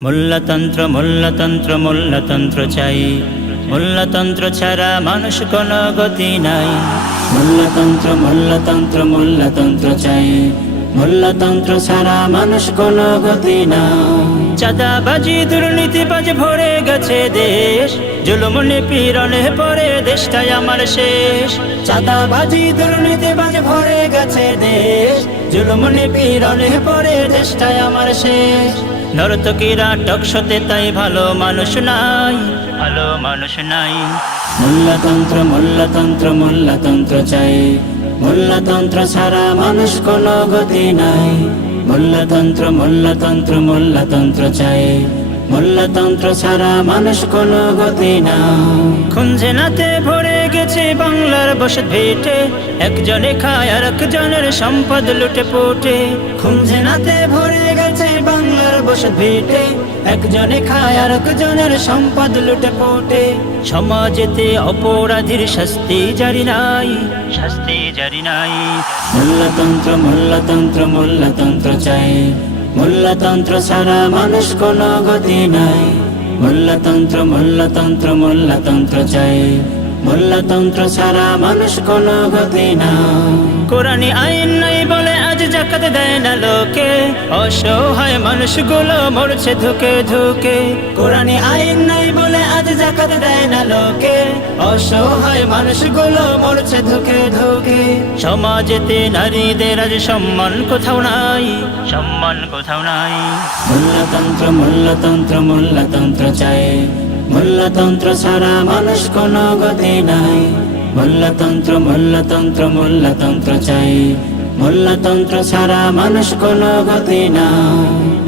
মূল্যতন্ত্র মূল্যতন্ত্র মূল্যতন্ত্র চাই, মূল্যতন্ত্র ছাড়া মানুষ কোনো গতি নাই। মূল্যতন্ত্র মূল্যতন্ত্র মূল্যতন্ত্র চাই, মূল্যতন্ত্র ছাড়া মানুষ কোনো গতি নাই। চাঁদাবাজি দুর্নীতিবাজ ভরে গেছে দেশ, জুলুম নিপীড়নে পড়ে দেশটাই আমার শেষ। চাঁদাবাজি দুর্নীতিবাজ ভরে গেছে দেশ, জুলুম নিপীড়নে পড়ে দেশটাই আমার শেষ। নর্তকীরা টকশোতে তাই ভালো মানুষ নাই, ভালো মানুষ নাই। মূল্যতন্ত্র মূল্যতন্ত্র মূল্যতন্ত্র চাই, মূল্যতন্ত্র ছাড়া মানুষ কোনো গতি নাই। মূল্যতন্ত্র মূল্যতন্ত্র মূল্যতন্ত্র চাই, মূল্যতন্ত্র ছাড়া মানুষ কোনো গতি নাই। খুনজেনাতে ভরে গেছে বাংলার বসত ভিটে, একজনে খায় আর একজনের সম্পদ লুটে পুটে। খুনজেনাতে ভরে গেছে বাংলার বসত ভিটে, একজনে খায় আর একজনের সম্পদ লুটে পুটে। সমাজেতে অপরাধীর শাস্তি জারি নাই, শাস্তি জারি নাই। মূল্যতন্ত্র মূল্যতন্ত্র মূল্যতন্ত্র চাই, মূল্যতন্ত্র ছাড়া মানুষ কোনো গতি নাই। মূল্যতন্ত্র মূল্যতন্ত্র মূল্যতন্ত্র চাই, মূল্যতন্ত্র ছাড়া মানুষ কোনো গতি নাই। কোরআনী আইন নাই বলে আজ যাকাত দেয় না লোকে, অসহায় মানুষগুলো মরছে ধুকে ধুকে। কোরআনী আইন নাই বলে আজ যাকাত দেয় না লোকে, অসহায় মানুষগুলো মরছে ধুকে ধুকে। সমাজেতে নারীদের আজ সম্মান কোথাও নাই, সম্মান কোথাও নাই। মূল্যতন্ত্র মূল্যতন্ত্র মূল্যতন্ত্র চাই, মূল্যতন্ত্র ছাড়া মানুষ কোনো গতি নাই। মূল্যতন্ত্র মূল্যতন্ত্র মূল্যতন্ত্র চাই, মূল্যতন্ত্র ছাড়া মানুষ কোনো গতি নাই।